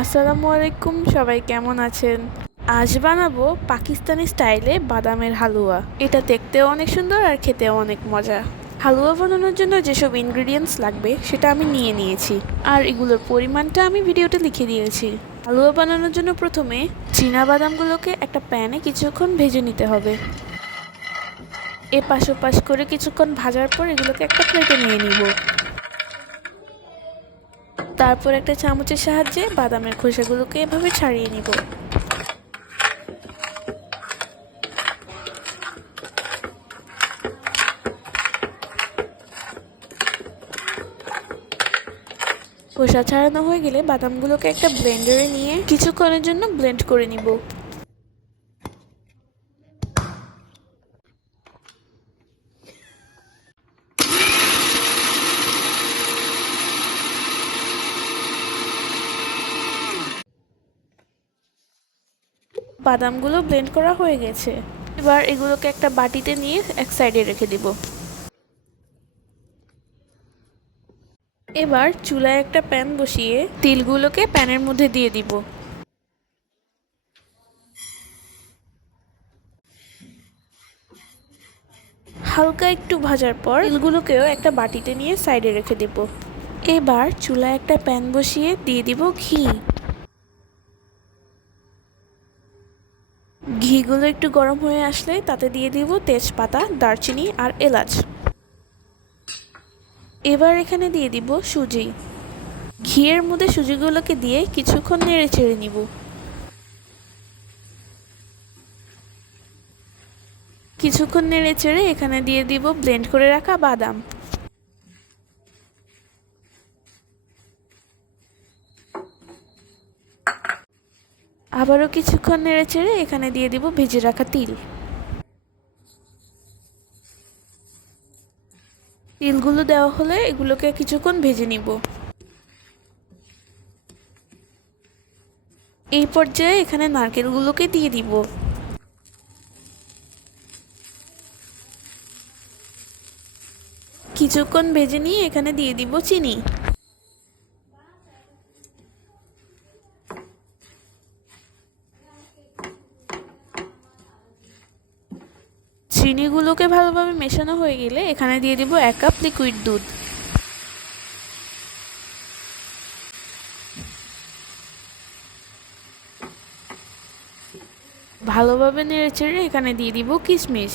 আসসালামু আলাইকুম, সবাই কেমন আছেন? আজ বানাবো পাকিস্তানি স্টাইলে বাদামের হালুয়া। এটা দেখতেও অনেক সুন্দর আর খেতেও অনেক মজা। হালুয়া বানানোর জন্য যেসব ইনগ্রিডিয়েন্টস লাগবে সেটা আমি নিয়ে নিয়েছি, আর এগুলোর পরিমাণটা আমি ভিডিওতে লিখে দিয়েছি। হালুয়া বানানোর জন্য প্রথমে চীনা বাদামগুলোকে একটা প্যানে কিছুক্ষণ ভেজে নিতে হবে। এপাশ ওপাশ করে কিছুক্ষণ ভাজার পর এগুলোকে একটা প্লেটে নিয়ে নিব। তারপর একটা চামচের সাহায্যে বাদামের খোসাগুলোকে এভাবে ছাড়িয়ে নিব। খোসা ছাড়ানো হয়ে গেলে বাদামগুলোকে একটা ব্লেন্ডারে নিয়ে কিছুক্ষণের জন্য ব্লেন্ড করে নিব। বাদামগুলো ব্লেন্ড করা হয়ে গেছে। এবার এগুলোকে একটা বাটিতে নিয়ে এক সাইডে রেখে দিব। এবার চুলায় একটা প্যান বসিয়ে তিলগুলোকে প্যানের মধ্যে দিয়ে দিব। হালকা একটু ভাজার পর তিলগুলোকেও একটা বাটিতে নিয়ে সাইডে রেখে দেব। এবার চুলায় একটা প্যান বসিয়ে দিয়ে দিব ঘি। ঘিগুলো একটু গরম হয়ে আসলে তাতে দিয়ে দিব তেজপাতা, দারচিনি আর এলাচ। এবার এখানে দিয়ে দিব সুজি। ঘিয়ের মধ্যে সুজিগুলোকে দিয়ে কিছুক্ষণ নেড়ে চেড়ে নিব। কিছুক্ষণ নেড়ে চেড়ে এখানে দিয়ে দিব ব্লেন্ড করে রাখা বাদাম। আবারও কিছুক্ষণ নেড়ে চেড়ে এখানে দিয়ে দিব ভেজে রাখা তিল। তিলগুলো দেওয়া হলে এগুলোকে কিছুক্ষণ ভেজে নিব। এই পর্যায়ে এখানে নারকেলগুলোকে দিয়ে দিব। কিছুক্ষণ ভেজে নিয়ে এখানে দিয়ে দিব চিনি। চিনিগুলোকে ভালোভাবে মেশানো হয়ে গেলে এখানে দিয়ে দিব 1 কাপ লিকুইড দুধ। ভালোভাবে নেড়েচেড়ে এখানে দিয়ে দিব কিশমিশ।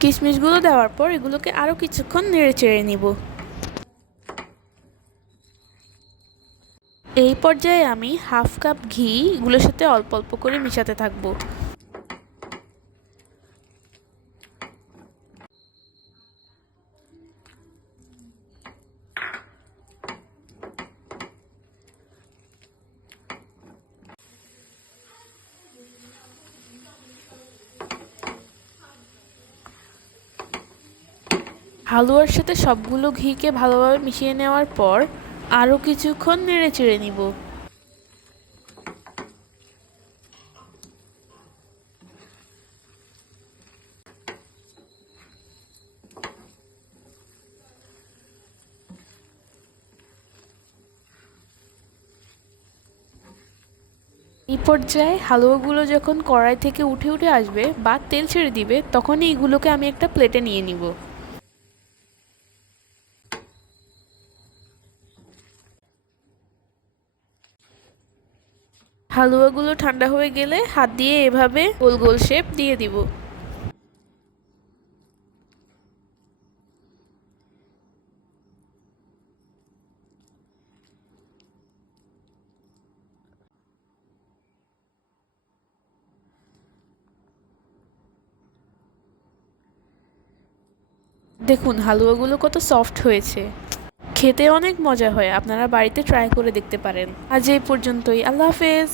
কিশমিশগুলো দেওয়ার পর এগুলোকে আরও কিছুক্ষণ নেড়েচেড়ে নিব। এই পর্যায়ে আমি হাফ কাপ ঘি এগুলোর সাথে অল্প অল্প করে মিশাতে থাকবো। হালুয়ার সাথে সবগুলো ঘিকে ভালোভাবে মিশিয়ে নেওয়ার পর আরও কিছুক্ষণ নেড়ে চেড়ে নিব। এই পর্যায়ে হালুয়াগুলো যখন কড়াই থেকে উঠে উঠে আসবে বা তেল ছেড়ে দিবে তখনই এগুলোকে আমি একটা প্লেটে নিয়ে নিব। হালুয়াগুলো ঠান্ডা হয়ে গেলে হাত দিয়ে এভাবে গোল গোল শেপ দিয়ে দিব। দেখুন হালুয়াগুলো কত সফট হয়েছে, খেতে অনেক মজা হয়। আপনারা বাড়িতে ট্রাই করে দেখতে পারেন। আজ এই পর্যন্তই, আল্লাহ হাফেজ।